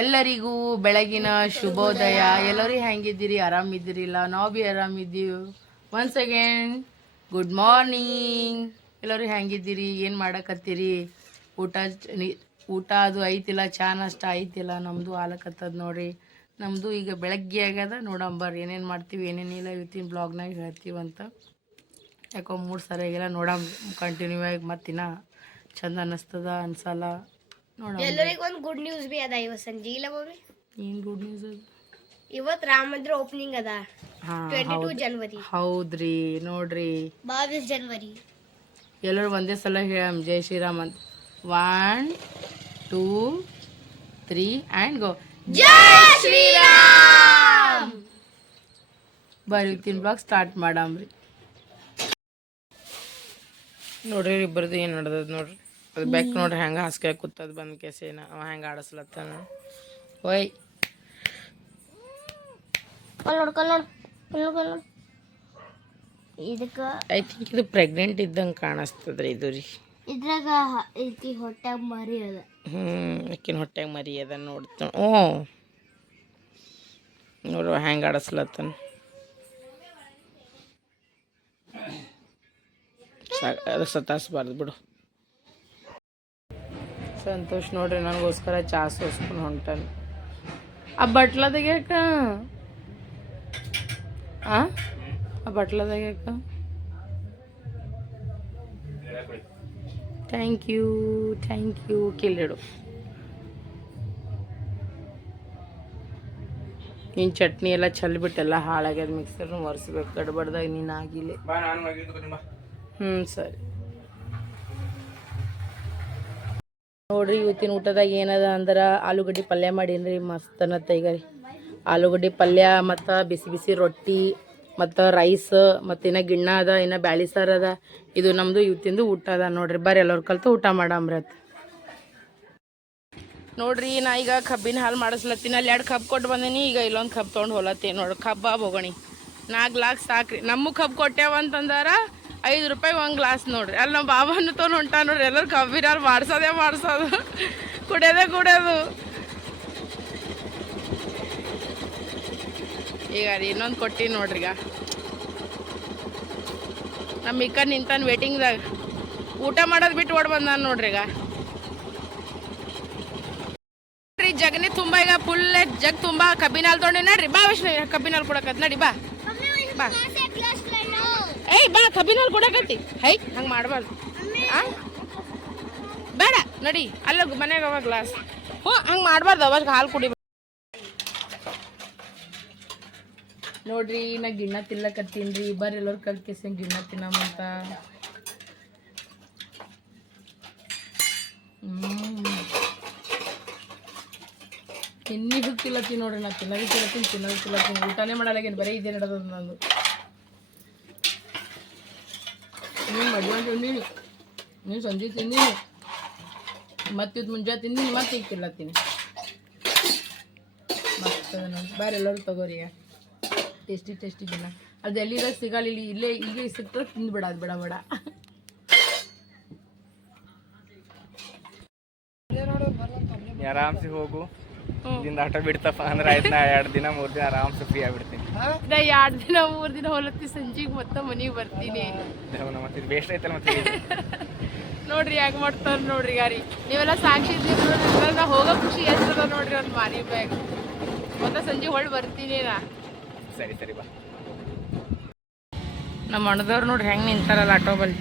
ಎಲ್ಲರಿಗೂ ಬೆಳಗಿನ ಶುಭೋದಯ. ಎಲ್ಲರೂ ಹೆಂಗಿದ್ದೀರಿ? ಆರಾಮಿದ್ದೀರಿಲ್ಲ? ನಾವು ಭೀ ಆರಾಮಿದ್ದೀವಿ. Once again good morning. ಎಲ್ಲರೂ ಹೆಂಗಿದ್ದೀರಿ? ಏನು ಮಾಡಕತ್ತೀರಿ? ಊಟ ಅದು ಐತಿಲ್ಲ, ಚಾ ನಾಷ್ಟ ಐತಿಲ್ಲ. ನಮ್ಮದು ಆಲಕತ್ತದ ನೋಡ್ರಿ. ನಮ್ಮದು ಈಗ ಬೆಳಗ್ಗೆ ಆಗ್ಯದ. ನೋಡಂಬರ್ರಿ ಏನೇನು ಮಾಡ್ತೀವಿ ಏನೇನಿಲ್ಲ ಇವತ್ತಿನ ಬ್ಲಾಗ್ನಾಗ ಹೇಳ್ತೀವಂತ. ಯಾಕೋ ಮೂರು ಸರಿಯಾಗಿಲ್ಲ. ಕಂಟಿನ್ಯೂ ಆಗಿ ಮತ್ತಿನ ಚಂದ ಅನ್ನಿಸ್ತದ ಅನ್ಸಲ್ಲ. ಎಲ್ಲರಿಗೂ ಒಂದು ಗುಡ್ ನ್ಯೂಸ್ ಬಿ ಅದ ಇವತ್ತು ಸಂಜೆ ಇಲ್ಲ ಮಮ್ಮಿ. ಏನು ಗುಡ್ ನ್ಯೂಸ್ ಅದು? ಇವತ್ತು ರಾಮ ಮಂದಿರ ಓಪನಿಂಗ್ ಅದ. 22 ಜನವರಿ. ಹೌದ್ರಿ, ನೋಡ್ರಿ 22 ಜನವರಿ. ಎಲ್ಲರೂ ಒಂದೇ ಸಲ ಹೇಳಮ್ ಜೈ ಶ್ರೀರಾಮ್ ಅಂತ. 1 2 3 ಆ್ಯಂಡ್ ಗೋ. ಜೈ ಶ್ರೀರಾಮ್. ಬರ್ರಿ ಇವತ್ತಿನ ಬ್ಲಾಗ್ ಸ್ಟಾರ್ಟ್ ಮಾಡಮ್ರಿ. ನೋಡ್ರಿ ಇಬ್ಬರದು ಏನು ನಡೆದದ ನೋಡ್ರಿ. ಅದು ಬೆಕ್ ನೋಡ್ರಿ ಹೆಂಗೆ ಹಾಸ್ಕೆ ಕೂತದ ಬಂದು ಕೆಸೇನ ಅವ ಹೆಂಗೆ ಆಡಸ್ಲತ್ತಾನ. ಓಯ್ ಇದಕ್ಕೆ ಐ ಥಿಂಕ್ ಇದು ಪ್ರೆಗ್ನೆಂಟ್ ಇದ್ದಂಗೆ ಕಾಣಿಸ್ತದ್ರಿ ಇದು ರೀ. ಇದ್ರಾಗ ಐತಿ ಹೊಟ್ಯಾಗ ಮರಿ ಅದ. ಆಕಿನ ಹೊಟ್ಯಾಗ ಮರಿ ಅದ ನೋಡ್ತಾನ. ನೋಡುವ ಹೆಂಗೆ ಆಡಸ್ಲತ್ತಾನ. ಅದು ಸತಾಸ್ಬಾರ್ದು ಬಿಡು. ಸಂತೋಷ್ ನೋಡ್ರಿ ನನಗೋಸ್ಕರ ಚಾ ಸೋಸ್ಕೊಂಡು ಹೊಂಟಾನ. ಆ ಬಟ್ಲದಾಗ್ಯಾಕ ಆ ಬಟ್ಲದಾಗ್ಯಾಕ ಥ್ಯಾಂಕ್ ಯು ಕಿಲ್ಲಿಡು. ನೀನು ಚಟ್ನಿ ಎಲ್ಲ ಚೆಲ್ಬಿಟ್ಟೆಲ್ಲ ಹಾಳಾಗ್ಯದ. ಮಿಕ್ಸರ್ನ ಒರೆಸ್ಬೇಕು ಗಡ್ಬಡ್ದಾಗ. ನೀನು ಆಗಿಲ್ಲ. ಸರಿ ನೋಡ್ರಿ ಇವತ್ತಿನ ಊಟದಾಗ ಏನದ ಅಂದ್ರೆ ಆಲೂಗಡ್ಡೆ ಪಲ್ಯ ಮಾಡೀನಿ. ಮಸ್ತ್ ಅನ್ನತ್ತ ಈಗ ರೀ. ಆಲೂಗಡ್ಡೆ ಪಲ್ಯ ಮತ್ತು ಬಿಸಿ ಬಿಸಿ ರೊಟ್ಟಿ ಮತ್ತು ರೈಸ್ ಮತ್ತು ಇನ್ನು ಗಿಣ್ಣ ಅದ, ಇನ್ನು ಬ್ಯಾಳಿ ಸಾರು ಅದ. ಇದು ನಮ್ಮದು ಇವತ್ತಿಂದು ಊಟ ಅದ ನೋಡ್ರಿ. ಬರ್ರಿ ಎಲ್ಲರೂ ಕಲ್ತು ಊಟ ಮಾಡಮ್ರಿ ಅದು. ನೋಡ್ರಿ ನಾ ಈಗ ಕಬ್ಬಿನ ಹಾಲು ಮಾಡಿಸ್ಲತ್ತೀನಿ. ಅಲ್ಲಿ 2 ಕಪ್ ಕೊಟ್ಟು ಬಂದೀನಿ. ಈಗ ಇಲ್ಲೊಂದು ಕಪ್ ತೊಗೊಂಡು ಹೊಲತ್ತೀನಿ ನೋಡ್ರಿ. ಕಬ್ಬ ಬೋಗಣಿ 4 ಗ್ಲಾಸ್ ಸಾಕ್ರಿ. ನಮ್ಮ ಕಬ್ಬು ಕೊಟ್ಟೆವ ಅಂತಂದಾರ 5 ರೂಪಾಯಿ 1 ಗ್ಲಾಸ್ ನೋಡ್ರಿ. ಅಲ್ಲಿ ನಮ್ಮ ಬಾಬಾನು ತೊಗೊಂಡು ಹೊಂಟ ನೋಡ್ರಿ. ಎಲ್ಲರೂ ಕಬ್ಬಿನ ಹಾಲು ಮಾಡ್ಸೋದು ಕುಡಿಯೋದು. ಈಗ ರೀ ಇನ್ನೊಂದು ಕೊಟ್ಟಿನಿ ನೋಡ್ರಿ. ಈಗ ನಮ್ಮ ಇಕ್ಕ ನಿಂತಾನ ವೇಟಿಂಗ್ದಾಗ. ಊಟ ಮಾಡೋದು ಬಿಟ್ಟು ಓಡ್ ಬಂದಾನ ನೋಡ್ರಿ. ಈಗ ಜಗನಿ ತುಂಬ ಈಗ ಫುಲ್ ಜಗ್ ತುಂಬ ಕಬ್ಬಿನ ಹಾಲು ತೊಗೊಂಡಿ ನಡ್ರಿ. ಬಾ ವಿಷ್ಣು ಕಬ್ಬಿನ ಹಾಲು ಕೊಡಕತ್ ನಡಿ. ಬಾ ಏಯ್ ಬಾ ಕಬ್ಬಿನ ಹಾಲು ಕೊಡಕತ್ತಿ. ಹಂಗೆ ಮಾಡಬಾರ್ದು. ಬೇಡ ನಡಿ ಅಲ್ಲ ಮನೆಗೆ ಅವಾಗ ಗ್ಲಾಸ್. ಹಂಗೆ ಮಾಡಬಾರ್ದು. ಅವಾಗ ಹಾಲು ಕುಡಿ. ನೋಡ್ರಿ ನಾ ಗಿಣ್ಣ ತಿನ್ಲಕತ್ತೀನಿ. ಬರ್ರಿ ಎಲ್ಲರೂ ಕಲ್ಕೇಸಿ ಗಿಣ್ಣ ತಿನ್ನಮಂತ. ಇನ್ನಿಗೂ ತಿಲ್ಲತ್ತೀನಿ ನೋಡ್ರಿ. ನಾ ತಿನ್ನೋದು ತಿಲ್ಲತ್ತೀನಿ. ಊಟನೇ ಮಾಡಲಾಗೇನು. ಬರೀ ಇದೇ ನಡೆದ ನಂದು. ನೀನು ಸಂಜೆ ತಿಂದೀನಿ, ಮತ್ತು ಇದು ಮುಂಜಾನೆ ತಿಂದೀನಿ, ಮತ್ತೆ ಈಗ ತಿಲ್ಲತ್ತೀನಿ. ಮಸ್ತ್ ಬಾರಿ ಎಲ್ಲರೂ ತಗೋರಿ. ಟೇಸ್ಟಿ ದಿನ ಅದು ಎಲ್ಲಿದಾಗ ಸಿಗಲ್ಲ. ಇಲ್ಲೇ ಈಗ ಸಿಗ್ತದೆ. ತಿಂದ್ಬಿಡ ಬೇಡ. ಆರಾಮ್ಸಿ ಹೋಗು. ಇಲ್ಲಿಂದ ಆಟ ಬಿಡ್ತಪ್ಪ ಅಂದ್ರೆ ಆಯ್ತು. ನಾ 2 ದಿನ 3 ದಿನ ಆರಾಮ್ಸೆ ಫ್ರೀ ಆಗ್ಬಿಡ್ತೀನಿ. ನಾ 2 ದಿನ 3 ದಿನ ಹೊಲತ್ತಿ ಸಂಜೆಗೆ ಮತ್ತೆ ಮನೆಗೆ ಬರ್ತೀನಿ. ಮತ್ತೆ ಇದು ಬೇಸ್ಟ್ ಐತಲ್ಲ ಮತ್ತೆ. ನೋಡ್ರಿ ಯಾಕೆ ಮಾಡ್ತಾರ ನೋಡ್ರಿ. ಗಾರಿ ನೀವೆಲ್ಲ ಸಾಕ್ಷಿ ಇದ್ದೀರಿ ನೋಡ್ರಿ. ನಾ ಹೋಗೋ ಖುಷಿ ಎಷ್ಟದ ನೋಡ್ರಿ. ಒಂದು ಮಾರಿ ಬ್ಯಾಗ್ ಮತ್ತೆ ಸಂಜೆ ಹೊಳ್ಳಿ ಬರ್ತೀನಿ ನಾ. ಸರಿ ಬಾ. ನಮ್ಮ ಅಣ್ಣದವ್ರು ನೋಡ್ರಿ ಹೆಂಗೆ ನಿಂತಾರಲ್ಲ ಆಟೋ ಬಲ್ಲಿ.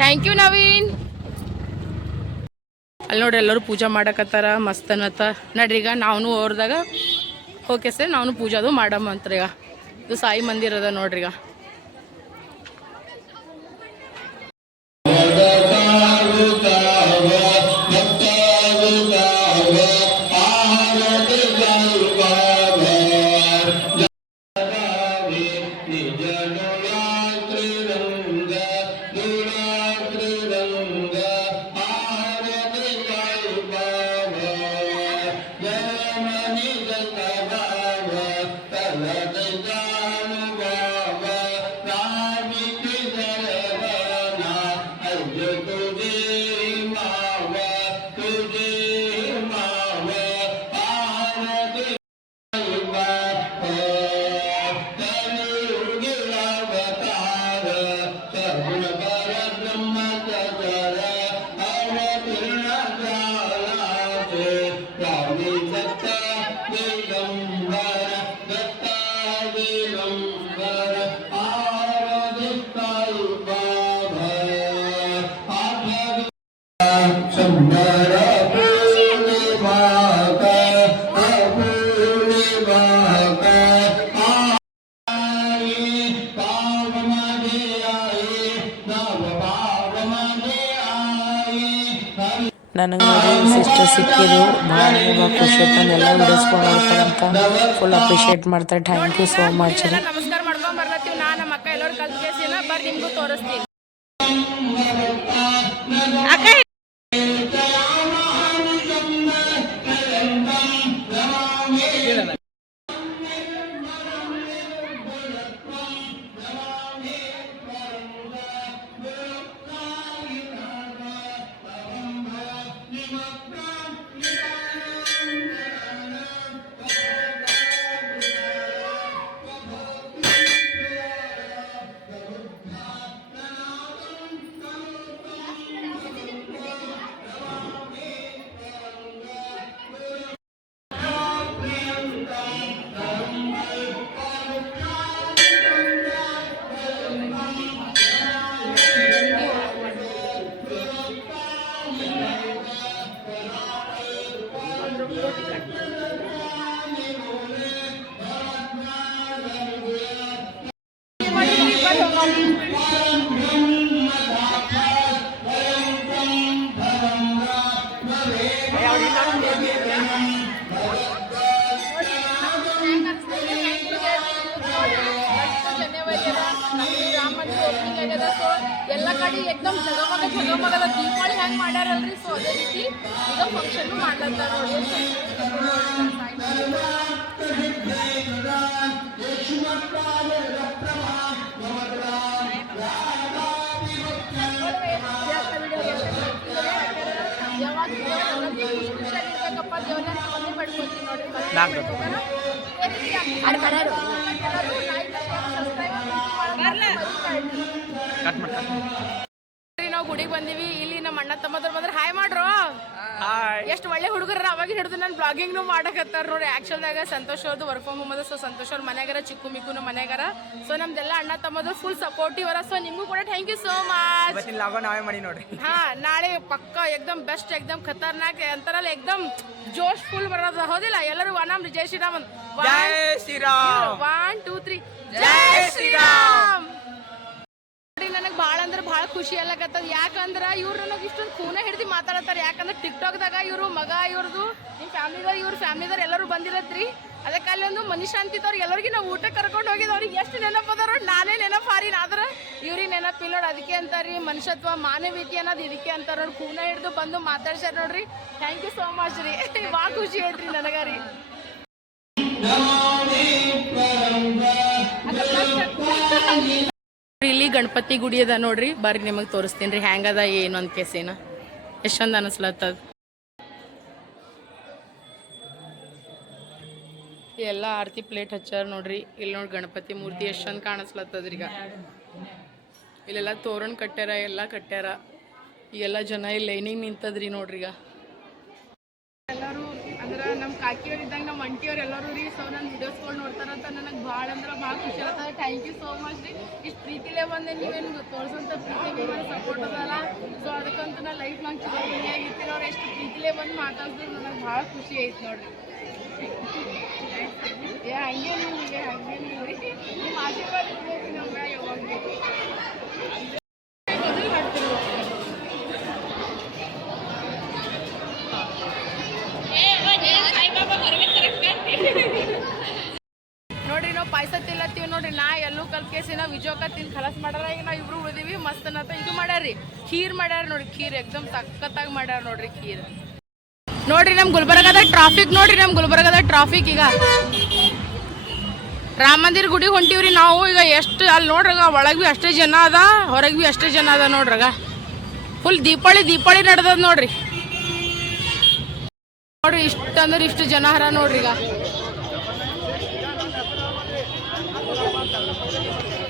Thank you Naveen. ಅಲ್ಲಿ ನೋಡ್ರಿ ಎಲ್ಲರೂ ಪೂಜಾ ಮಾಡಕತ್ತಾರ. ಮಸ್ತ್ ಅನ್ನತ್ತ ನಡ್ರಿ. ಈಗ ನಾವು ಅವ್ರದಾಗ ಓಕೆ ಸರ್ ನಾವು ಪೂಜಾದು ಮಾಡಮ್ಮ ಅಂತ್ರಿ. ಈಗ ಇದು ಸಾಯಿ ಮಂದಿರ ಅದ ನೋಡ್ರಿ. ಈಗ ನನಗೆ ನೋಡಿ ಸಿಸ್ಟರ್ ಸಿಕ್ಕಿದ್ರು ಭಾಳ ಖುಷಿ ಆಯ್ತು. ಎಲ್ಲ ವಿಡಿಯೋಸ್ಕೊಂಡು ನೋಡ್ತಾರಂತ ಫುಲ್ ಅಪ್ರಿಷಿಯೇಟ್ ಮಾಡ್ತಾರೆ. ಥ್ಯಾಂಕ್ ಯು ಸೋ ಮಚ್ ರೀ. ನಮಸ್ಕಾರ ಮಾಡ್ಕೊಂಡ್ ಬರ್ಲತ್ತೀವಿ ನಾ ನಮ್ಮ ಅಕ್ಕ ಎಲ್ಲರೂ ಕಲ್ತ್ ಕೇಸಿನ ಬರ್ರಿ ನಿಮ್ಗೂ ತೋರಿಸ್ತೀನಿ. ಎಲ್ಲ ಕಡೆ एकदम ಜಗಮಗದ ದೀಪಾವಳಿ ಹೆಂಗ್ ಮಾಡ್ಯಾರಲ್ರಿ, ಸೊ ಅದೇ ರೀತಿ ಈಗ ಫಂಕ್ಷನ್ ಮಾಡ್ಲತ್ತಾರ ನೋಡಿ. ಯಾವಾಗ ಖುಷಿಯಾಗಿರ್ಬೇಕಪ್ಪ ದೇವ್ರನ್ನ ಮನೆ ಮಾಡ್ಕೊತೀವಿ ನೋಡಿ. ನಾವು ಗುಡಿಗೆ ಬಂದಿವಿ. ಇಲ್ಲಿ ನಮ್ಮ ಅಣ್ಣ ತಮ್ಮದ್ರ ಬಂದ್ರೆ ಹಾಯ್ ಮಾಡ್ರು. ಎಷ್ಟು ಒಳ್ಳೆ ಹುಡುಗರ ಅವಾಗ ಹಿಡಿದು ನಾನು ಬ್ಲಾಗಿಂಗ್ನು ಮಾಡಕತ್ತಾರ ನೋಡಿ. ಆ್ಯಕ್ಚುಲ್ದಾಗ ಸಂತೋಷ್ ಅವ್ರದ್ದು ವರ್ಕ್ ಫ್ರಮ್ ಹೋಮ್ ಅದ. ಸೊ ಸಂತೋಷ್ ಅವ್ರ ಮನೆಗಾರ, ಚಿಕ್ಕು ಮಿಕ್ಕುನು ಮನೆಗಾರ. ಸೊ ನಮ್ದೆಲ್ಲ ಅಣ್ಣ ತಮ್ಮದು ಫುಲ್ ಸಪೋರ್ಟಿವ್ ಅರ. ಸೊ ನಿಮಗೂ ಕೂಡ ಥ್ಯಾಂಕ್ ಯು ಸೋ ಮಚ್. ನಾವೇ ಮಾಡಿ ನೋಡಿ. ಹಾ, ನಾಳೆ ಪಕ್ಕ ಎಕ್ದಮ್ ಬೆಸ್ಟ್, ಎಕ್ದಮ್ ಖತರ್ನಾಕ್ ಅಂತಾರಲ್ಲ, ಎಕ್ದಮ್ ಜೋಶ್ ಫುಲ್ ಬರೋದು ಹೌದಿಲ್ಲ? ಎಲ್ಲರೂ ನಮ್ ಜೈ ಶ್ರೀರಾಮ್ 1 2 3 ಜೈ ಶ್ರೀರಾಮ್. ನನಗೆ ಭಾಳ ಅಂದ್ರೆ ಭಾಳ ಖುಷಿ ಆಗ್ಲಕತ್ತದ. ಯಾಕಂದ್ರೆ ಇವ್ರು ನನಗೆ ಇಷ್ಟೊಂದು ಖೂನ ಹಿಡ್ದು ಮಾತಾಡತ್ತಾರೆ. ಯಾಕಂದ್ರೆ ಟಿಕ್ಟಾಕ್ದಾಗ ಇವರು ಮಗ ಇವ್ರದ್ದು ನಿಮ್ಮ ಫ್ಯಾಮಿಲಿದವ್ರು, ಇವ್ರ ಫ್ಯಾಮಿಲಿದವ್ರು ಎಲ್ಲರೂ ಬಂದಿರತ್ರಿ. ಅದಕ್ಕೆ ಅಲ್ಲಿ ಒಂದು ಮನುಷ್ಯಾಂತಿದವ್ರಿಗೆ ಎಲ್ಲರಿಗೆ ನಾವು ಊಟ ಕರ್ಕೊಂಡು ಹೋಗಿದ್ದು. ಅವ್ರಿಗೆ ಎಷ್ಟು ನೆನಪದಾರ, ನಾನೇ ನೆನಪಾರಿ. ಆದ್ರೆ ಇವ್ರಿಗೆ ನೆನಪಿಲ್ಲ ನೋಡಿ. ಅದಕ್ಕೆ ಅಂತಾರ್ರಿ ಮನುಷ್ಯತ್ವ, ಮಾನವೀಯತೆ ಅನ್ನೋದು ಇದಕ್ಕೆ ಅಂತಾರ ನೋಡಿ. ಖೂನ ಹಿಡ್ದು ಬಂದು ಮಾತಾಡ್ಸ್ಯಾರ ನೋಡ್ರಿ. ಥ್ಯಾಂಕ್ ಯು ಸೋ ಮಚ್ ರೀ. ಭಾಳ ಖುಷಿ ಐತ್ರಿ ನನಗ ರೀ. ಇಲ್ಲಿ ಗಣಪತಿ ಗುಡಿ ಅದ ನೋಡ್ರಿ, ಬರ್ರಿ ನಿಮಗೆ ತೋರಿಸ್ತೀನಿ ರೀ ಹೆಂಗದ ಏನು ಅಂತ ಕೇಸಿನ. ಎಷ್ಟು ಚಂದ ಅನಿಸ್ಲತ್ತದ. ಎಲ್ಲ ಆರತಿ ಪ್ಲೇಟ್ ಹಚ್ಚಾರ ನೋಡ್ರಿ. ಇಲ್ಲಿ ನೋಡಿ ಗಣಪತಿ ಮೂರ್ತಿ ಎಷ್ಟು ಚಂದ ಕಾಣಿಸ್ಲತ್ತದ್ರಿ. ಈಗ ಇಲ್ಲೆಲ್ಲ ತೋರಣ ಕಟ್ಟ್ಯಾರ, ಎಲ್ಲ ಕಟ್ಟ್ಯಾರ. ಈಗೆಲ್ಲ ಜನ ಇಲ್ಲಿ ಲೈನಿಂಗ್ ನಿಂತದ್ರಿ ನೋಡ್ರಿ. ಈಗ ಎಲ್ಲರೂ ಅಂದ್ರೆ ನಮ್ಮ ಕಾಕಿಯವ್ರು ಇದ್ದಂಗೆ ನಮ್ಮ ಅಂಟಿಯವ್ರು ಎಲ್ಲರೂ ರೀ. ಸೊ ನನ್ನ ವಿಡಿಯೋಸ್ಗಳು ನೋಡ್ತಾರಂತ ನನಗೆ ಭಾಳ ಅಂದ್ರೆ ಭಾಳ ಖುಷಿ ಆಗ್ತದೆ. ಥ್ಯಾಂಕ್ ಯು ಸೋ ಮಚ್ ರೀ. ಇಷ್ಟು ಪ್ರೀತಿಲೇ ಬಂದೆ, ನೀವೇನು ತೋರಿಸೋಂಥ ಪ್ರೀತಿ ನಿಮ್ಮ ಸಪೋರ್ಟ್ ಅದಲ್ಲ. ಸೊ ಅದಕ್ಕಂತೂ ನಾನು ಲೈಫ್ ಲಾಂಗ್ ಚಿತ್ರವಾಗಿರ್ತೀನಿ. ಅವ್ರು ಎಷ್ಟು ಪ್ರೀತಿಲೇ ಬಂದು ಮಾತಾಡಿದ್ರು ನನಗೆ ಭಾಳ ಖುಷಿ ಐತೆ ನೋಡ್ರಿ. ಹಂಗೆ ನಿಮಗೆ ಹಂಗೆ ರೀ, ನಿಮ್ಮ ಆಶೀರ್ವಾದ ಇರ್ಬೇಕು ನಮ್ಗೆ ಯಾವಾಗಲೂ. ನೋಡ್ರಿ ನಾವು ಪಾಯಸ ತಿಲ್ಲತ್ತೀವಿ ನೋಡ್ರಿ. ನಾ ಎಲ್ಲೂ ಕಲ್ಕೇಸಿ ನಾವು ವಿಜೋಕ ತಿಂದು ಖಲಾಸ್ ಮಾಡ್ಯಾರ. ಈಗ ನಾವು ಇಬ್ರು ಉಳಿದೀವಿ. ಮಸ್ತ್ ಅನ್ನತ್ತ ಇದು ಮಾಡ್ಯಾರ್ರಿ, ಖೀರ್ ಮಾಡ್ಯಾರ ನೋಡ್ರಿ. ಖೀರ್ ಎಕ್ದಮ್ ಸಖತ್ತಾಗಿ ಮಾಡ್ಯಾರ ನೋಡ್ರಿ ಖೀರ್. ನೋಡ್ರಿ ನಮ್ಮ ಗುಲ್ಬರ್ಗದ ಟ್ರಾಫಿಕ್ ನೋಡ್ರಿ. ನಮ್ಮ ಗುಲ್ಬರ್ಗದ ಟ್ರಾಫಿಕ್ ಈಗ ರಾಮ ಮಂದಿರ ಗುಡಿಗೆ ಹೊಂಟಿವ್ರಿ ನಾವು. ಈಗ ಎಷ್ಟು ಅಲ್ಲಿ ನೋಡ್ರಾಗ ಒಳಗೆ ಭೀ ಅಷ್ಟೇ ಜನ ಅದ, ಹೊರಗೆ ಭೀ ಅಷ್ಟೇ ಜನ ಅದ ನೋಡ್ರಾಗ. ಫುಲ್ ದೀಪಾವಳಿ ನಡೆದದ ನೋಡ್ರಿ. ನೋಡ್ರಿ ಇಷ್ಟ ಅಂದ್ರೆ ಇಷ್ಟು ಜನ ಹರ ನೋಡ್ರಿ. ಈಗ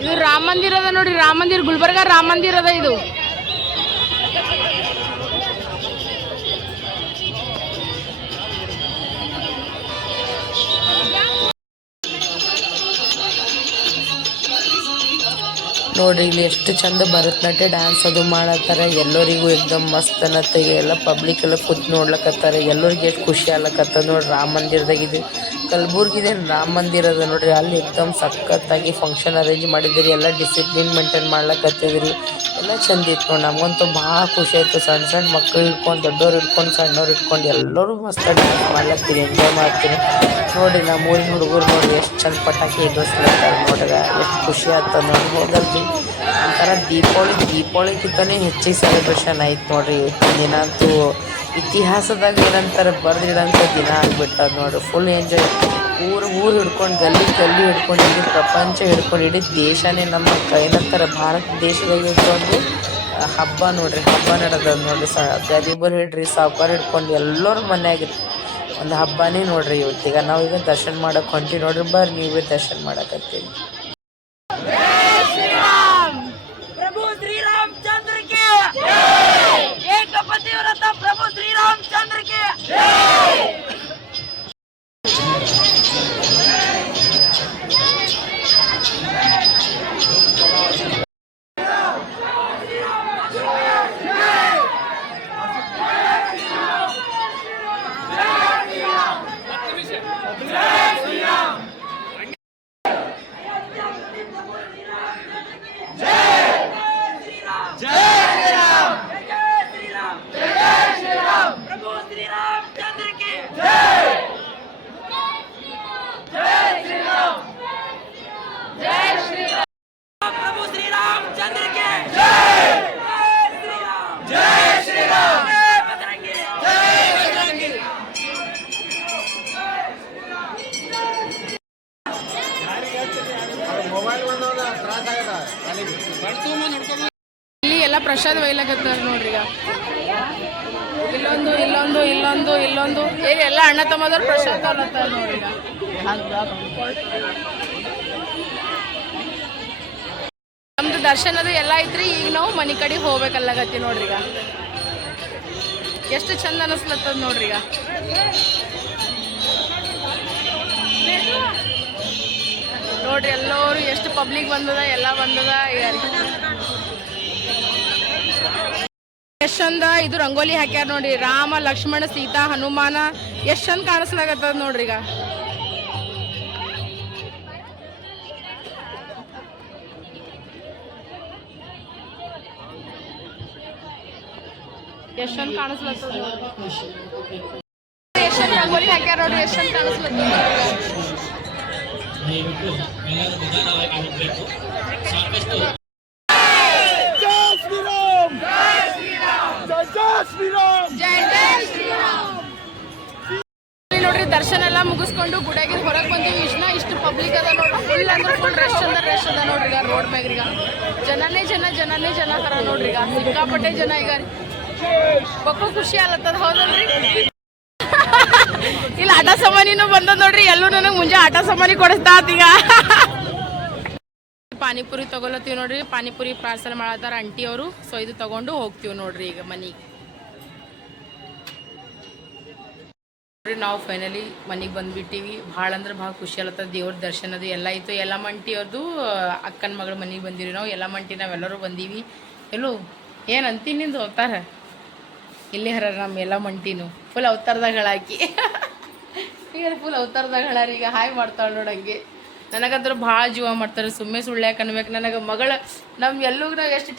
ಇದು ರಾಮ ಮಂದಿರ ಅದ ನೋಡ್ರಿ. ರಾಮ ಮಂದಿರ, ಗುಲ್ಬರ್ಗ ರಾಮ ಮಂದಿರ ಅದ ಇದು. ನೋಡ್ರಿ ಇಲ್ಲಿ ಎಷ್ಟು ಚಂದ ಭರತನಾಟ್ಯ ಡ್ಯಾನ್ಸ್ ಅದು ಮಾಡತ್ತಾರೆ. ಎಲ್ಲರಿಗೂ ಎಕ್ದಮ್ ಮಸ್ತ್ ಅನ್ನತ್ತೆ. ಎಲ್ಲ ಪಬ್ಲಿಕ್ ಎಲ್ಲ ಕೂತ್ ನೋಡ್ಲಕತ್ತಾರೆ. ಎಲ್ಲರಿಗೆ ಎಷ್ಟು ಖುಷಿ ಆಗ್ಲಕತ್ತ ನೋಡ್ರಿ. ರಾಮ ಮಂದಿರದಾಗ ಇದು ಕಲಬುರ್ಗಿದೇನು ರಾಮ ಮಂದಿರ ಅದ ನೋಡ್ರಿ, ಅಲ್ಲಿ ಎಕ್ದಮ್ ಸಖತ್ತಾಗಿ ಫಂಕ್ಷನ್ ಅರೇಂಜ್ ಮಾಡಿದಿರಿ, ಎಲ್ಲ ಡಿಸಿಪ್ಲಿನ್ ಮೇಂಟೈನ್ ಮಾಡ್ಲಕತ್ತಿದ್ರಿ, ಎಲ್ಲ ಚಂದ ಇತ್ತು ನೋಡಿ. ನಮಗಂತೂ ಭಾಳ ಖುಷಿ ಆಯಿತು. ಸಣ್ಣ ಸಣ್ಣ ಮಕ್ಕಳು ಹಿಡ್ಕೊಂಡು, ದೊಡ್ಡವ್ರು ಹಿಡ್ಕೊಂಡು, ಸಣ್ಣವ್ರು ಹಿಡ್ಕೊಂಡು ಎಲ್ಲರೂ ಮಸ್ತ್ ಡ್ಯಾನ್ಸ್ ಮಾಡ್ಲತ್ತೀರಿ, ಎಂಜಾಯ್ ಮಾಡ್ತೀರಿ ನೋಡಿ. ನಮ್ಮ ಊರಿನ ಹುಡುಗರು ನೋಡಿ ಎಷ್ಟು ಚಂದ ಪಟಾಕಿ ಎದುರಿಸ್ಲತ್ತಾರೆ ನೋಡ್ರಿ, ಎಷ್ಟು ಖುಷಿ ಆಗ್ತದೆ ನೋಡಿ. ಹೋದಲ್ಲಿ ಒಂಥರ ದೀಪಾವಳಿಗಿಂತನೇ ಹೆಚ್ಚಿಗೆ ಸೆಲೆಬ್ರೇಷನ್ ಆಯ್ತು ನೋಡ್ರಿ. ಇವತ್ತಿನ ದಿನ ಅಂತೂ ಇತಿಹಾಸದಾಗ ಏನಂತಾರೆ ಬರೆದಿಡೋಂಥ ದಿನ ಆಗ್ಬಿಟ್ಟದ ನೋಡ್ರಿ. ಫುಲ್ ಎಂಜಾಯ್, ಊರು ಹಿಡ್ಕೊಂಡು, ಗಲ್ಲಿ ಹಿಡ್ಕೊಂಡು, ಇಡೀ ಪ್ರಪಂಚ ಹಿಡ್ಕೊಂಡು, ಇಡೀ ದೇಶನೇ ನಮ್ಮ ಏನಂತಾರೆ ಭಾರತ ದೇಶದಾಗ ಒಂದು ಹಬ್ಬ ನೋಡ್ರಿ, ಹಬ್ಬ ನಡೆದ ನೋಡ್ರಿ. ಗರೀಬರು ಹಿಡ್ರಿ, ಸಾವುಕಾರ ಹಿಡ್ಕೊಂಡು ಎಲ್ಲರ ಮನ್ಯಾಗ ಒಂದು ಹಬ್ಬನೇ ನೋಡ್ರಿ ಇವತ್ತೀಗ. ನಾವೀಗ ದರ್ಶನ ಮಾಡಕ್ಕೆ ಹೊಂಟಿ ನೋಡ್ರಿ, ಬರ್ರಿ ನೀವೇ ದರ್ಶನ ಮಾಡಕತ್ತೀವಿ. प्रभु श्री रामचंद्र के एकपति व्रत प्रभु श्री रामचंद्र के ಇಲ್ಲಿ ಎಲ್ಲ ಪ್ರಸಾದ ಒಯ್ಲಾಕತ್ತಾರ ನೋಡ್ರಿ. ಈಗ ಇಲ್ಲೊಂದು ಎಲ್ಲ ಅಣ್ಣ ತಮ್ಮದವ್ರು ಪ್ರಸಾದ ತಗೊಳತ್ತಾರ ನೋಡ್ರಿ. ನಮ್ದು ದರ್ಶನದ ಎಲ್ಲ ಐತ್ರಿ. ಈಗ ನಾವು ಮನೆ ಕಡೆ ಹೋಗ್ಬೇಕಲ್ಲಾಗತ್ತಿ ನೋಡ್ರಿ. ಈಗ ಎಷ್ಟು ಚಂದ ಅನಿಸ್ಲತ್ತದ ನೋಡ್ರಿ. ಈಗ ನೋಡ್ರಿ ಎಲ್ಲರೂ ಎಷ್ಟು ಪಬ್ಲಿಕ್ ಬಂದದ, ಎಲ್ಲ ಬಂದದ. ಎಷ್ಟು ಚಂದ ಇದು ರಂಗೋಲಿ ಹಾಕ್ಯಾರ ನೋಡ್ರಿ. ರಾಮ, ಲಕ್ಷ್ಮಣ, ಸೀತಾ, ಹನುಮಾನ ಎಷ್ಟು ಚಂದ ಕಾಣಿಸ್ಲಾಗತ್ತದ ನೋಡ್ರಿ. ಈಗ ಎಷ್ಟು ಚಂದ ಕಾಣಿಸ್ಲತ್ತದ, ಎಷ್ಟು ಚಂದ ರಂಗೋಲಿ ಹಾಕ್ಯಾರ ನೋಡ್ರಿ, ಎಷ್ಟು ಚಂದ ಕಾಣಿಸ್ಲತ್ತದ. ನೋಡ್ರಿ ದರ್ಶನ ಎಲ್ಲ ಮುಗಿಸ್ಕೊಂಡು ಗುಡಿಯಾಗಿನ ಹೊರಗೆ ಬಂದೀವಿ. ಇಷ್ಟು ಪಬ್ಲಿಕ್ ಅದ ನೋಡ್ರಿ. ಫುಲ್ ಅಂದ್ರೆ ಫುಲ್ ರಶ್ ಅದ ನೋಡ್ರಿ. ಈಗ ರೋಡ್ ಮ್ಯಾಗ ಈಗ ಜನನೇ ಜನ ತರ ನೋಡ್ರಿ. ಈಗ ಸಿಕ್ಕಾಪಟ್ಟೆ ಜನ. ಈಗ ಬಕ್ಕು ಖುಷಿ ಆಗತ್ತದ, ಹೌದಲ್ರಿ? ಇಲ್ಲ ಆಟ ಸಾಮಾನಿನೂ ಬಂದದ ನೋಡ್ರಿ. ಎಲ್ಲೂ ನನಗೆ ಮುಂಜೆ ಆಟ ಸಾಮಾನಿ ಕೊಡಿಸ್ತಾತೀಗ. ಪಾನಿಪುರಿ ತಗೊಳತ್ತೀವಿ ನೋಡ್ರಿ. ಪಾನಿಪುರಿ ಪಾರ್ಸಲ್ ಮಾಡತ್ತಾರ ಆಂಟಿ ಅವರು. ಸೊ ಇದು ತಗೊಂಡು ಹೋಗ್ತೀವಿ ನೋಡ್ರಿ ಈಗ ಮನೆಗೆ. ನಾವು ಫೈನಲಿ ಮನೆಗೆ ಬಂದುಬಿಟ್ಟಿವಿ. ಭಾಳ ಅಂದ್ರೆ ಭಾಳ ಖುಷಿ ಆಗತ್ತದ. ದೇವ್ರ ದರ್ಶನದು ಎಲ್ಲ ಆಯಿತು. ಯಲ್ಲಮಂಟಿ ಅವ್ರದ್ದು ಅಕ್ಕನ ಮಗಳ ಮನೆಗೆ ಬಂದಿವಿ ನಾವು. ಯಲ್ಲಮಂಟಿ ನಾವೆಲ್ಲರೂ ಬಂದೀವಿ. ಎಲ್ಲೂ ಏನು ಅಂತೀನಿ ನಿಂದು ಅವತಾರ ಇಲ್ಲಿ ಹರ ನಮ್ಮ ಯಲ್ಲಮಂಟಿನೂ ಫುಲ್ ಅವತಾರದಾಗ ಹಾಕಿ ಈಗ ಫುಲ್ ಅವತಾರದಾಗ ಹೇಳಾರ. ಈಗ ಹಾಯ್ ಮಾಡ್ತಾಳೆ ನೋಡಂಗೆ. ನನಗಂದ್ರೆ ಭಾಳ ಜೀವ ಮಾಡ್ತಾರೆ. ಸುಳ್ಳ್ಯಾಕೆ ಅನ್ಬೇಕು. ನನಗೆ ಮಗಳ ನಮ್ಮ ಎಲ್ಲೂ ನಾವು ಎಷ್ಟು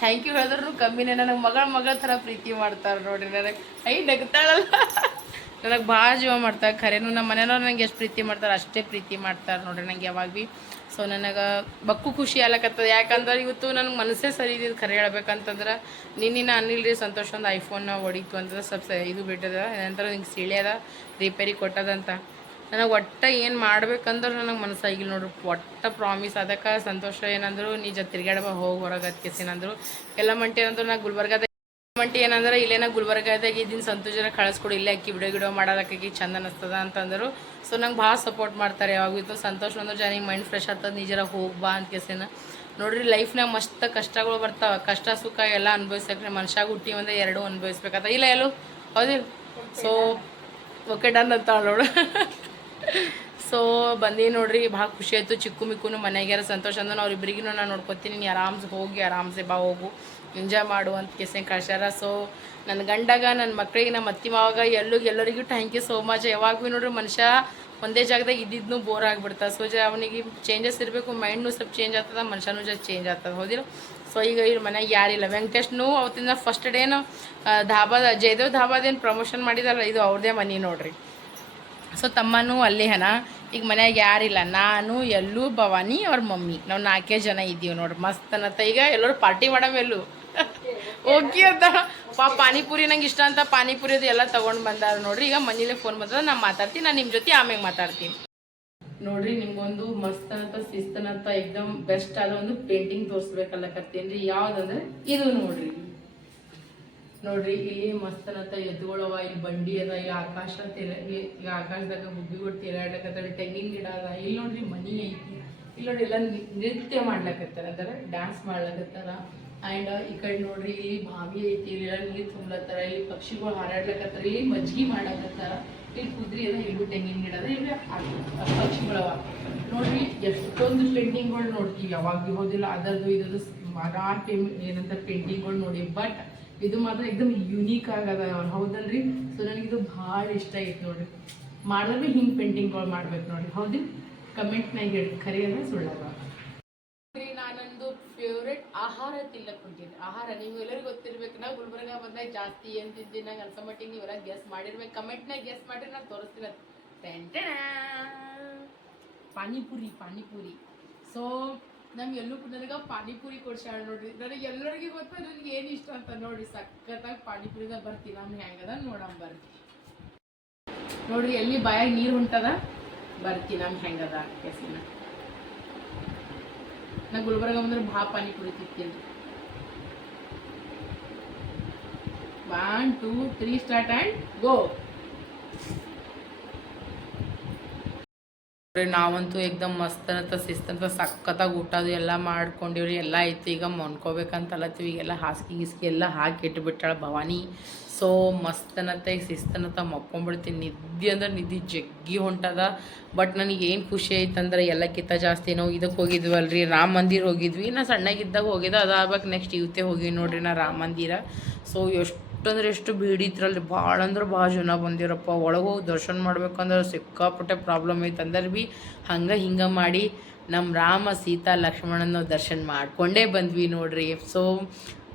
ಥ್ಯಾಂಕ್ ಯು ಹೇಳಿದ್ರು ಕಮ್ಮಿನೇ. ನನಗೆ ಮಗಳ ಥರ ಪ್ರೀತಿ ಮಾಡ್ತಾರೆ ನೋಡ್ರಿ. ನನಗೆ ನಗ್ತಾಳಲ್ಲ, ನನಗೆ ಭಾಳ ಜೀವ ಮಾಡ್ತಾರೆ. ಖರೇನು ನಮ್ಮ ಮನೆಯವ್ರು ನನಗೆ ಎಷ್ಟು ಪ್ರೀತಿ ಮಾಡ್ತಾರೆ ಅಷ್ಟೇ ಪ್ರೀತಿ ಮಾಡ್ತಾರೆ ನೋಡ್ರಿ ನಂಗೆ ಯಾವಾಗ ಭೀ. ಸೊ ನನಗೆ ಬಕ್ಕು ಖುಷಿ ಆಗ್ಲಕತ್ತದ. ಯಾಕಂದ್ರೆ ಇವತ್ತು ನನಗೆ ಮನಸ್ಸೇ ಸರಿ ಇದ್ದಿದ್ದು ಖರೆ ಹೇಳ್ಬೇಕಂತಂದ್ರೆ. ನಿನ್ನಿನ ಅನ್ನಿಲ್ರಿ ಸಂತೋಷ ಒಂದು ಐಫೋನ್ ಹೊಡಿತು ಅಂತಂದ್ರೆ ಸ್ವಲ್ಪ ಇದು ಬಿಟ್ಟದ. ನಂತರ ನಿಂಗೆ ಸಿಳ್ಯದ ರಿಪೇರಿ ಕೊಟ್ಟದಂತ. ನನಗೆ ಒಟ್ಟು ಏನು ಮಾಡ್ಬೇಕಂದ್ರೆ ನನಗೆ ಮನಸ್ಸಾಗಿಲ್ಲ ನೋಡ್ರಿ. ಒಟ್ಟು ಪ್ರಾಮಿಸ್. ಅದಕ್ಕೆ ಸಂತೋಷ ಏನಂದ್ರು ನೀ ತಿರ್ಗಾಡ ಹೋಗಿ ಹೊರಗೆ ಅದಕ್ಕೆಸಿನಂದ್ರು. ಯಲ್ಲಮಂಟಿ ಏನಂದ್ರು ನಾ ಗುಲ್ಬರ್ಗದ ಮಂಟಿ ಏನಂದ್ರೆ ಇಲ್ಲೇನ ಗುಲ್ಬರ್ಗದಾಗ ಇದ್ದೀನಿ ಸಂತೋಷನ ಕಳಿಸ್ಕೊಡು, ಇಲ್ಲೇ ಅಕ್ಕಿ ವಿಡಿಯೋ ಮಾಡೋದಕ್ಕೆ ಚಂದ ಅನ್ನಿಸ್ತದ ಅಂತಂದರು. ಸೊ ನಂಗೆ ಭಾಳ ಸಪೋರ್ಟ್ ಮಾಡ್ತಾರೆ ಯಾವಾಗಿತ್ತು. ಸಂತೋಷ ಅಂದ್ರೆ ಜನಿಗೆ ಮೈಂಡ್ ಫ್ರೆಶ್ ಆಗ್ತದೆ. ನಿಜರ ಹೋಗಿ ಬಾ ಅಂತ ಕೇಸಿನ ನೋಡ್ರಿ. ಲೈಫ್ನಾಗ ಮಸ್ತ್ ಕಷ್ಟಗಳು ಬರ್ತಾವೆ. ಕಷ್ಟ ಸುಖ ಎಲ್ಲ ಅನುಭವಿಸ್ಬೇಕ್ರಿ. ಮನುಷ್ಯಾಗ ಹುಟ್ಟಿ ಒಂದೇ ಎರಡೂ ಅನುಭವಿಸ್ಬೇಕಾದ ಇಲ್ಲ ಎಲ್ಲೂ ಹೌದಿಲ್ಲ. ಸೊ ಓಕೆ ಡನ್ ಅಂತ ನೋಡು. ಸೊ ಬಂದು ನೋಡ್ರಿ ಭಾಳ ಖುಷಿ ಆಯಿತು. ಚಿಕ್ಕು ಮಿಕ್ಕೂ ಮನೆಗ್ಯಾರ ಸಂತೋಷ ಅಂದ್ರೆ ಅವ್ರಿಬ್ರಿಗೂ ನಾನು ನೋಡ್ಕೊತೀನಿ. ನೀನು ಆರಾಮ್ಸೆ ಹೋಗಿ ಆರಾಮ್ಸೆ ಬಾ ಹೋಗು ಎಂಜಾಯ್ ಮಾಡು ಅಂತ ಕೇಸೆ ಕಳ್ಸ್ಯಾರ. ಸೊ ನನ್ನ ಗಂಡಾಗ ನನ್ನ ಮಕ್ಕಳಿಗೆ ನಮ್ಮ ಅತ್ತಿ ಮಾವಾಗ ಎಲ್ಲರಿಗೂ ಥ್ಯಾಂಕ್ ಯು ಸೋ ಮಚ್. ಯಾವಾಗ ಭೀ ನೋಡ್ರಿ ಮನುಷ್ಯ ಒಂದೇ ಜಾಗದಾಗ ಇದ್ದಿದ್ದು ಬೋರ್ ಆಗಿಬಿಡ್ತದೆ. ಸೊ ಅವನಿಗೆ ಚೇಂಜಸ್ ಇರಬೇಕು, ಮೈಂಡ್ನು ಸ್ವಲ್ಪ ಚೇಂಜ್ ಆಗ್ತದೆ, ಮನುಷ್ಯನೂ ಜಸ್ಟ್ ಚೇಂಜ್ ಆಗ್ತದೆ, ಹೌದಿಲ್ಲ. ಸೊ ಈಗ ಇವ್ರ ಮನೆಗೆ ಯಾರಿಲ್ಲ. ವೆಂಕಟೇಶ್ನು ಅವತ್ತಿಂದ ಫಸ್ಟ್ ಡೇನು ಧಾಬಾದ ಜಯದೇವ್ ಧಾಬಾದೇನು ಪ್ರಮೋಷನ್ ಮಾಡಿದಲ್ಲ, ಇದು ಅವ್ರದ್ದೇ ಮನೆ ನೋಡ್ರಿ. ಸೊ ತಮ್ಮನೂ ಅಲ್ಲಿ ಹನ. ಈಗ ಮನ್ಯಾಗ ಯಾರಿಲ್ಲ, ನಾನು ಎಲ್ಲೂ ಭವಾನಿ ಅವ್ರ ಮಮ್ಮಿ, ನಾವು 4 ಜನ ಇದ್ದೀವಿ ನೋಡ್ರಿ. ಮಸ್ತ್ ಅನ್ನತ್ತ. ಈಗ ಎಲ್ಲರೂ ಪಾರ್ಟಿ ಮಾಡವೆಲ್ಲೂ ಓಕೆ ಅಂತ ಪಾನಿಪುರಿ ನಂಗೆ ಇಷ್ಟ ಅಂತ ಪಾನಿಪುರಿ ಅದು ಎಲ್ಲ ತೊಗೊಂಡು ಬಂದಾರ ನೋಡ್ರಿ. ಈಗ ಮನೇಲಿ ಫೋನ್ ಬಂದ ನಾನು ಮಾತಾಡ್ತೀನಿ, ನಾನು ನಿಮ್ಮ ಜೊತೆ ಆಮೇಲೆ ಮಾತಾಡ್ತೀನಿ ನೋಡ್ರಿ. ನಿಮ್ಗೊಂದು ಮಸ್ತ್ ಅಂತ ಶಿಸ್ತನಂತ ಎಕ್ದಮ್ ಬೆಸ್ಟ್ ಆದ ಒಂದು ಪೇಂಟಿಂಗ್ ತೋರಿಸ್ಬೇಕಲ್ಲಕತ್ತೀನಿ ರೀ. ಯಾವ್ದಂದ್ರೆ ಇದು ನೋಡ್ರಿ. ಇಲ್ಲಿ ಮಸ್ತನಂತ ಎದ್ದುಗಳವ, ಇಲ್ಲಿ ಬಂಡಿ ಅದ, ಇಲ್ಲಿ ಆಕಾಶ ಈಗ ಆಕಾಶದಾಗ ಗುಬ್ಬಿಗಳು ತೇಲಾಡ್ಲಕತ್ತಾವ, ತೆಂಗಿನ ಗಿಡ ಅದ. ಇಲ್ಲಿ ನೋಡ್ರಿ ಮನಿ ಐತಿ. ಇಲ್ಲಿ ನೋಡ್ರಿ ಎಲ್ಲ ನೃತ್ಯ ಮಾಡ್ಲಕತ್ತಾರ, ಅಂದ್ರೆ ಡ್ಯಾನ್ಸ್ ಮಾಡ್ಲಕತ್ತಾರ. ಆ್ಯಂಡ್ ಈ ಕಡೆ ನೋಡ್ರಿ ಇಲ್ಲಿ ಬಾವಿ ಐತಿ, ಇಲ್ಲೆಲ್ಲ ನೀರು ತುಂಬಲತ್ತಾರ, ಇಲ್ಲಿ ಪಕ್ಷಿಗಳು ಹಾರಾಡ್ಲಕತ್ತಾರ, ಇಲ್ಲಿ ಮಜ್ಗಿ ಮಾಡಕತ್ತಾರ, ಇಲ್ಲಿ ಕುದ್ರಿ ಅದ, ಇಲ್ಲಿ ತೆಂಗಿನ ಗಿಡ ಅದ, ಇಲ್ಲಿ ಪಕ್ಷಿಗಳವ ನೋಡ್ರಿ. ಎಷ್ಟೊಂದು ಪೇಂಟಿಂಗ್ಗಳು ನೋಡ್ತೀವಿ, ಯಾವಾಗ ಭೀ ಹೋದಿಲ್ಲ. ಅದರದ್ದು ಇದರದ್ದು ಮರಾಠ ಏನಂತ ಪೇಂಟಿಂಗ್ಗಳು ನೋಡಿ. ಬಟ್ ಇದು ಮಾತ್ರ ಎಕ್ದಮ್ ಯುನೀಕ್ ಆಗದ, ಹೌದಲ್ರಿ. ಸೊ ನನಗಿದು ಭಾಳ ಇಷ್ಟ ಐತೆ ನೋಡ್ರಿ. ಮಾಡಿದ್ರೆ ಹಿಂಗೆ ಪೇಂಟಿಂಗ್ಗಳು ಮಾಡ್ಬೇಕು ನೋಡಿ, ಹೌದು. ಕಮೆಂಟ್ನಾಗ ಹೇಳಿ, ಖರೆ ಅಂದ್ರೆ ಸುಳ್ಳದ. ನಾನೊಂದು ಫೇವ್ರೆಟ್ ಆಹಾರ ತಿನ್ನಕ್ಕೆ ಹೊಂಟಿದ್ದೆ. ಆಹಾರ ನೀವು ಎಲ್ಲರಿಗೂ ಗೊತ್ತಿರ್ಬೇಕು. ನಾವು ಗುಲ್ಬರ್ಗ ಬಂದಾಗ ಜಾಸ್ತಿ ಏನು ತಿಂತೀನಿ ನಂಗೆ ಅನ್ಸಮಟ್ಟಿಗೆ ನೀವೆಲ್ಲ ಗೆಸ್ ಮಾಡಿರ್ಬೇಕು. ಕಮೆಂಟ್ನಾಗ ಗೆಸ್ ಮಾಡಿರಿ, ನಾನು ತೋರಿಸ್ತೀನಿ. ಪಾನಿಪುರಿ. ಸೊ ನಮ್ಗೆ ಎಲ್ಲೂ ನನಗೆ ಪಾನಿಪುರಿ ಕೊಡ್ಸಾಳ ನೋಡ್ರಿ. ನನಗೆ ಎಲ್ಲರಿಗೂ ಗೊತ್ತ ನನಗೆ ಏನು ಇಷ್ಟ ಅಂತ ನೋಡಿ. ಸಖತ್ತಾಗಿ ಪಾನಿಪುರಿದಾಗ ಬರ್ತೀನಿ. ನಾನು ಹೆಂಗದ ನೋಡಮ್ ಬರ್ರಿ ನೋಡ್ರಿ. ಎಲ್ಲಿ ಬಾಯಾಗ ನೀರು ಹೊಂಟದ ಬರ್ತೀನಿ, ನಮ್ಗೆ ಹೆಂಗದ ಕೆಸಿನ. ನಾ ಗುಲ್ಬರ್ಗ ಬಂದ್ರೆ ಭಾಳ ಪಾನಿಪುರಿ ತಿಂತೀನಿ. 1 2 3 ಸ್ಟಾರ್ಟ್ ಆ್ಯಂಡ್ ಗೋ. ನಾವಂತೂ ಎಕ್ದಮ್ ಮಸ್ತ್ ಅಂತ ಶಿಸ್ತಂತ ಸಖತ್ತಾಗಿ ಊಟದು ಎಲ್ಲ ಮಾಡ್ಕೊಂಡಿವ್ರಿ. ಎಲ್ಲ ಐತಿ. ಈಗ ಮೊನ್ಕೋಬೇಕಂತಲತ್ತೀವಿ. ಈಗೆಲ್ಲ ಹಾಸಿಗೆ ಗೀಸ್ಗೆ ಎಲ್ಲ ಹಾಕಿ ಇಟ್ಬಿಟ್ಟಾಳ ಭವಾನಿ. ಸೊ ಮಸ್ತನತ್ತ ಈಗ ಶಿಸ್ತನತ್ತ ಮಕ್ಕೊಂಡ್ಬಿಡ್ತೀನಿ. ನಿದ್ದೆ ಅಂದ್ರೆ ನಿದ್ದೆ ಜಗ್ಗಿ ಹೊಂಟದ. ಬಟ್ ನನಗೆ ಏನು ಖುಷಿ ಐತಂದ್ರೆ ಎಲ್ಲಕ್ಕಿಂತ ಜಾಸ್ತಿ ನಾವು ಇದಕ್ಕೆ ಹೋಗಿದ್ವಲ್ರಿ, ರಾಮ ಮಂದಿರ ಹೋಗಿದ್ವಿ. ನಾ ಸಣ್ಣಗಿದ್ದಾಗ ಹೋಗಿದ್ದೆ, ಅದಾಗಬೇಕು ನೆಕ್ಸ್ಟ್ ಇವತ್ತೇ ಹೋಗಿ ನೋಡ್ರಿ ನಾ ರಾಮ ಮಂದಿರ. ಸೊ ಎಷ್ಟಂದ್ರೆ ಎಷ್ಟು ಬೀಡಿತ್ರಲ್ರಿ, ಭಾಳ ಅಂದ್ರೆ ಭಾಳ ಜನ ಬಂದಿರಪ್ಪ. ಒಳಗೆ ಹೋಗಿ ದರ್ಶನ ಮಾಡ್ಬೇಕಂದ್ರೆ ಸಿಕ್ಕಾಪಟ್ಟೆ ಪ್ರಾಬ್ಲಮ್ ಐತೆ. ಅಂದ್ರೆ ಭೀ ಹಿಂಗೆ ಮಾಡಿ ನಮ್ಮ ರಾಮ ಸೀತಾ ಲಕ್ಷ್ಮಣನ ದರ್ಶನ ಮಾಡ್ಕೊಂಡೇ ಬಂದ್ವಿ ನೋಡ್ರಿ. ಸೊ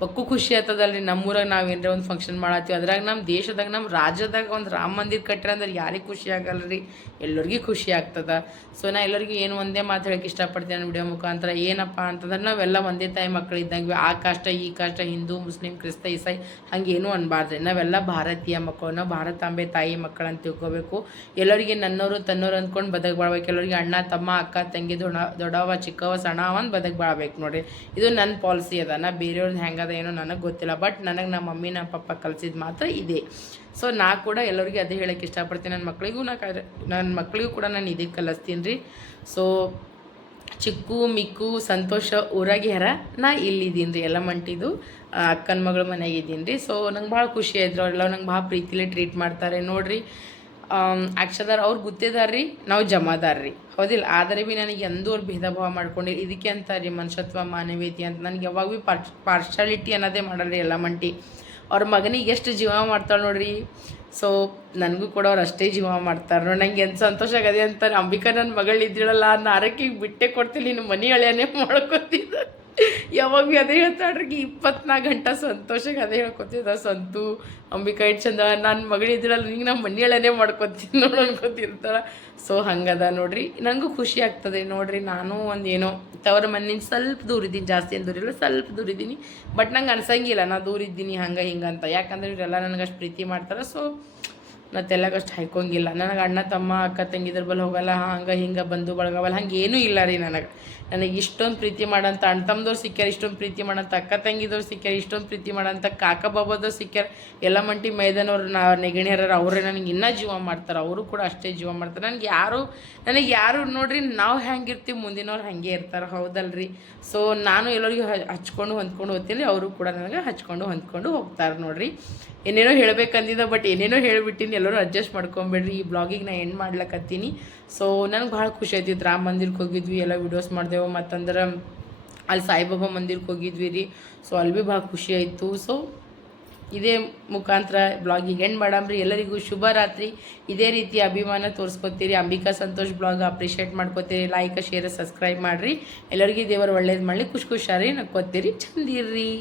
ಪಕ್ಕು ಖುಷಿ ಆಗ್ತದಲ್ರಿ. ನಮ್ಮೂರಾಗ ನಾವು ಏನರ ಒಂದು ಫಂಕ್ಷನ್ ಮಾಡತ್ತೀವಿ, ಅದ್ರಾಗ ನಮ್ಮ ದೇಶದಾಗ ನಮ್ಮ ರಾಜ್ಯದಾಗ ಒಂದು ರಾಮ ಮಂದಿರ ಕಟ್ಟ್ರೆ ಅಂದ್ರೆ ಯಾರಿಗೆ ಖುಷಿ ಆಗಲ್ಲ ರೀ, ಎಲ್ಲರಿಗೂ ಖುಷಿ ಆಗ್ತದೆ. ಸೊ ನಾ ಎಲ್ಲರಿಗೂ ಏನು ಒಂದೇ ಮಾತು ಹೇಳಕ್ಕೆ ಇಷ್ಟಪಡ್ತೀನಿ ನನ್ನ ವಿಡಿಯೋ ಮುಖಾಂತರ. ಏನಪ್ಪ ಅಂತಂದ್ರೆ ನಾವೆಲ್ಲ ಒಂದೇ ತಾಯಿ ಮಕ್ಕಳು ಇದ್ದಂಗೆ. ಆ ಕಾಷ್ಟ ಈ ಕಾಷ್ಟ, ಹಿಂದೂ ಮುಸ್ಲಿಂ ಕ್ರಿಸ್ತ ಇಸಾಯಿ ಹಂಗೇನೂ ಅನ್ಬಾರ್ದು. ನಾವೆಲ್ಲ ಭಾರತೀಯ ಮಕ್ಕಳು, ನಾವು ಭಾರತಾಂಬೆ ತಾಯಿ ಮಕ್ಕಳು ಅಂತ ತಿಳ್ಕೊಬೇಕು. ಎಲ್ಲರಿಗೆ ನನ್ನವರು ತನ್ನೋರು ಅಂದ್ಕೊಂಡು ಬದುಕು ಬಾಳ್ಬೇಕು. ಎಲ್ಲರಿಗೆ ಅಣ್ಣ ತಮ್ಮ ಅಕ್ಕ ತಂಗಿ ದೊಡ್ಡವ ಚಿಕ್ಕವ ಸಣ್ಣವ ಅಂತ ಬದುಕು ಬಾಳ್ಬೇಕು ನೋಡಿರಿ. ಇದು ನನ್ನ ಪಾಲಿಸಿ ಅದ. ನಾ ಬೇರೆಯವ್ರದ್ದು ಹೆಂಗದ ಏನೋ ನನಗೆ ಗೊತ್ತಿಲ್ಲ. ಬಟ್ ನನಗೆ ನಮ್ಮ ಮಮ್ಮಿ ನಮ್ಮ ಪಪ್ಪ ಕಲಿಸಿದ ಮಾತ್ರ ಇದೆ. ಸೊ ನಾ ಕೂಡ ಎಲ್ಲರಿಗೆ ಅದೇ ಹೇಳೋಕ್ಕೆ ಇಷ್ಟಪಡ್ತೀನಿ. ನನ್ನ ಮಕ್ಕಳಿಗೂ ಕೂಡ ನಾನು ಇದೇ ಕಲಿಸ್ತೀನಿ ರೀ. ಸೊ ಚಿಕ್ಕು ಮಿಕ್ಕು ಸಂತೋಷ ಊರಾಗ್ಯಾರ, ನಾ ಇಲ್ಲಿದ್ದೀನಿ ರೀ. ಎಲ್ಲ ಮಂಟಿದು ಅಕ್ಕನ ಮಗಳ ಮನೆಗೆ ಇದ್ದೀನಿ ರೀ. ಸೊ ನಂಗೆ ಭಾಳ ಖುಷಿ ಆಯ್ತು. ಅವರೆಲ್ಲ ನಂಗೆ ಭಾಳ ಪ್ರೀತಿಲೇ ಟ್ರೀಟ್ ಮಾಡ್ತಾರೆ ನೋಡಿರಿ. ಅಕ್ಷದಾರ ಅವ್ರು ಗುತ್ತೇದಾರ್ರಿ, ನಾವು ಜಮಾದಾರ್ರಿ, ಹೌದಿಲ್ಲ. ಆದರೆ ಭೀ ನನಗೆ ಎಂದೂ ಅವ್ರು ಭೇದ ಭಾವ ಮಾಡ್ಕೊಂಡಿರಿ. ಇದಕ್ಕೆ ಅಂತಾರೆ ಮನುಷ್ಯತ್ವ ಮಾನವೀಯತೆ ಅಂತ. ನನಗೆ ಯಾವಾಗ ಭೀ ಪಾರ್ಶಾಲಿಟಿ ಅನ್ನೋದೇ ಮಾಡಲ್ರಿ. ಎಲ್ಲ ಮಂಟಿ ಅವ್ರ ಮಗನಿಗೆ ಎಷ್ಟು ಜೀವ ಮಾಡ್ತಾಳೆ ನೋಡ್ರಿ. ಸೊ ನನಗೂ ಕೂಡ ಅವ್ರು ಅಷ್ಟೇ ಜೀವ ಮಾಡ್ತಾರೆ ನೋಡಿ. ನಂಗೆ ಎಂತ ಸಂತೋಷ ಆಗದೆ ಅಂತಾರೆ. ಅಂಬಿಕಾ ನನ್ನ ಮಗಳು ಇದ್ದಿಳಲ್ಲ, ನಾರಕ್ಕಿಗೆ ಬಿಟ್ಟೆ ಕೊಡ್ತೀನಿ, ನೀನು ಮನೆ ಹಳೆಯನೇ ಮಾಡ್ಕೊತಿದ್ದ. ಯಾವಾಗ ಭೀ ಅದೇ ಹೇಳ್ತಾಳ್ರಿ. 24 ಗಂಟೆ ಸಂತೋಷಕ್ಕೆ ಅದೇ ಹೇಳ್ಕೊತಿದ್ದ. ಸಂತು ಅಂಬಿಕಾ ಇಟ್ಟು ಚಂದ ನನ್ನ ಮಗಳಿದ್ರಲ್ಲ, ನಿಂಗೆ ನಮ್ಮ ಮನೆ ಹಳೆಯೇ ಮಾಡ್ಕೊತೀನಿ ನೋಡು ಅನ್ಕೊತಿರ್ತಾಳೆ. ಸೊ ಹಂಗದ ನೋಡ್ರಿ. ನನಗೂ ಖುಷಿ ಆಗ್ತದೆ ನೋಡ್ರಿ. ನಾನು ಒಂದೇನೋ ತವರ ಮನೆಯಿಂದ ಸ್ವಲ್ಪ ದೂರ ಇದ್ದೀನಿ, ಜಾಸ್ತಿ ಏನು ದೂರ ಇಲ್ಲ, ಸ್ವಲ್ಪ ದೂರ ಇದ್ದೀನಿ. ಬಟ್ ನಂಗೆ ಅನ್ಸಂಗಿಲ್ಲ ನಾ ದೂರ ಇದ್ದೀನಿ ಹಂಗೆ ಹಿಂಗೆ ಅಂತ. ಯಾಕಂದ್ರೆ ಇವರೆಲ್ಲ ನನಗೆ ಅಷ್ಟು ಪ್ರೀತಿ ಮಾಡ್ತಾರೆ. ಸೊ ನಾ ತೆಲ್ಲಗಷ್ಟು ಹಾಯ್ಕೊಂಗಿಲ್ಲ. ನನಗೆ ಅಣ್ಣ ತಮ್ಮ ಅಕ್ಕ ತಂಗಿದ್ರ ಬಲ್ಲಿ ಹೋಗಲ್ಲ, ಹಂಗೆ ಹಿಂಗೆ ಬಂದು ಬಳಗವಲ್ಲ, ಹಂಗೆ ಏನೂ ಇಲ್ಲ ರೀ. ನನಗೆ ಇಷ್ಟೊಂದು ಪ್ರೀತಿ ಮಾಡೋಂಥ ಅಣ್ಣ ತಮ್ಮದವ್ರು ಸಿಕ್ಕ್ಯಾರ, ಇಷ್ಟೊಂದು ಪ್ರೀತಿ ಮಾಡೋಂಥ ಅಕ್ಕ ತಂಗಿದವ್ರು ಸಿಕ್ಕ್ಯಾರ, ಇಷ್ಟೊಂದು ಪ್ರೀತಿ ಮಾಡೋಂಥ ಕಾಕ ಬಾಬಾದವ್ರು ಸಿಕ್ಕ್ಯಾರ. ಎಲ್ಲ ಮಂಟಿ ಮೈದಾನವ್ರು ನೆಗಣಿಯರ ಅವರೇ ನನಗೆ ಇನ್ನೂ ಜೀವ ಮಾಡ್ತಾರೆ. ಅವರು ಕೂಡ ಅಷ್ಟೇ ಜೀವ ಮಾಡ್ತಾರೆ. ನನಗೆ ಯಾರು ನೋಡ್ರಿ, ನಾವು ಹೆಂಗಿರ್ತೀವಿ ಮುಂದಿನವ್ರು ಹಾಗೆ ಇರ್ತಾರೆ, ಹೌದಲ್ರಿ. ಸೊ ನಾನು ಎಲ್ಲರಿಗೂ ಹಚ್ಕೊಂಡು ಹೊಂದ್ಕೊಂಡು ಹೋಗ್ತೀನಿ, ಅವರು ಕೂಡ ನನಗೆ ಹಚ್ಕೊಂಡು ಹೊಂದ್ಕೊಂಡು ಹೋಗ್ತಾರೆ ನೋಡ್ರಿ. ಏನೇನೋ ಹೇಳ್ಬೇಕಂದಿದ್ದ, ಬಟ್ ಏನೇನೋ ಹೇಳಿಬಿಟ್ಟಿನಿ. ಎಲ್ಲರೂ ಅಡ್ಜಸ್ಟ್ ಮಾಡ್ಕೊಂಬಿಡ್ರಿ. ಈ ಬ್ಲಾಗಿಗೆ ನಾನು ಎಂಡ್ ಮಾಡ್ಲಕತ್ತೀನಿ. ಸೊ ನನಗೆ ಭಾಳ ಖುಷಿ ಆಯ್ತಿತ್ತು. ರಾಮ ಮಂದಿರಕ್ಕೆ ಹೋಗಿದ್ವಿ, ಎಲ್ಲ ವೀಡಿಯೋಸ್ ಮಾಡಿದೆವು. ಮತ್ತಂದ್ರೆ ಅಲ್ಲಿ ಸಾಯಿಬಾಬಾ ಮಂದಿರಕ್ಕೆ ಹೋಗಿದ್ವಿ ರೀ. ಸೊ ಅಲ್ಲಿ ಭೀ ಭಾಳ ಖುಷಿ ಆಯಿತು. ಸೊ ಇದೇ ಮುಖಾಂತರ ಬ್ಲಾಗಿಗೆ ಎಂಡ್ ಮಾಡಮ್ರಿ. ಎಲ್ಲರಿಗೂ ಶುಭ ರಾತ್ರಿ. ಇದೇ ರೀತಿ ಅಭಿಮಾನ ತೋರಿಸ್ಕೊತೀರಿ. ಅಂಬಿಕಾ ಸಂತೋಷ್ ಬ್ಲಾಗ್ ಅಪ್ರಿಷಿಯೇಟ್ ಮಾಡ್ಕೋತೀರಿ. ಲೈಕ್ ಶೇರ್ ಸಬ್ಸ್ಕ್ರೈಬ್ ಮಾಡಿರಿ. ಎಲ್ಲರಿಗೂ ದೇವರು ಒಳ್ಳೇದು ಮಾಡಲಿ. ಖುಷಿ ಖುಷಿಯಾರಿ ನಕ್ಕೋತೀರಿ. ಚಂದಿರ್ರಿ.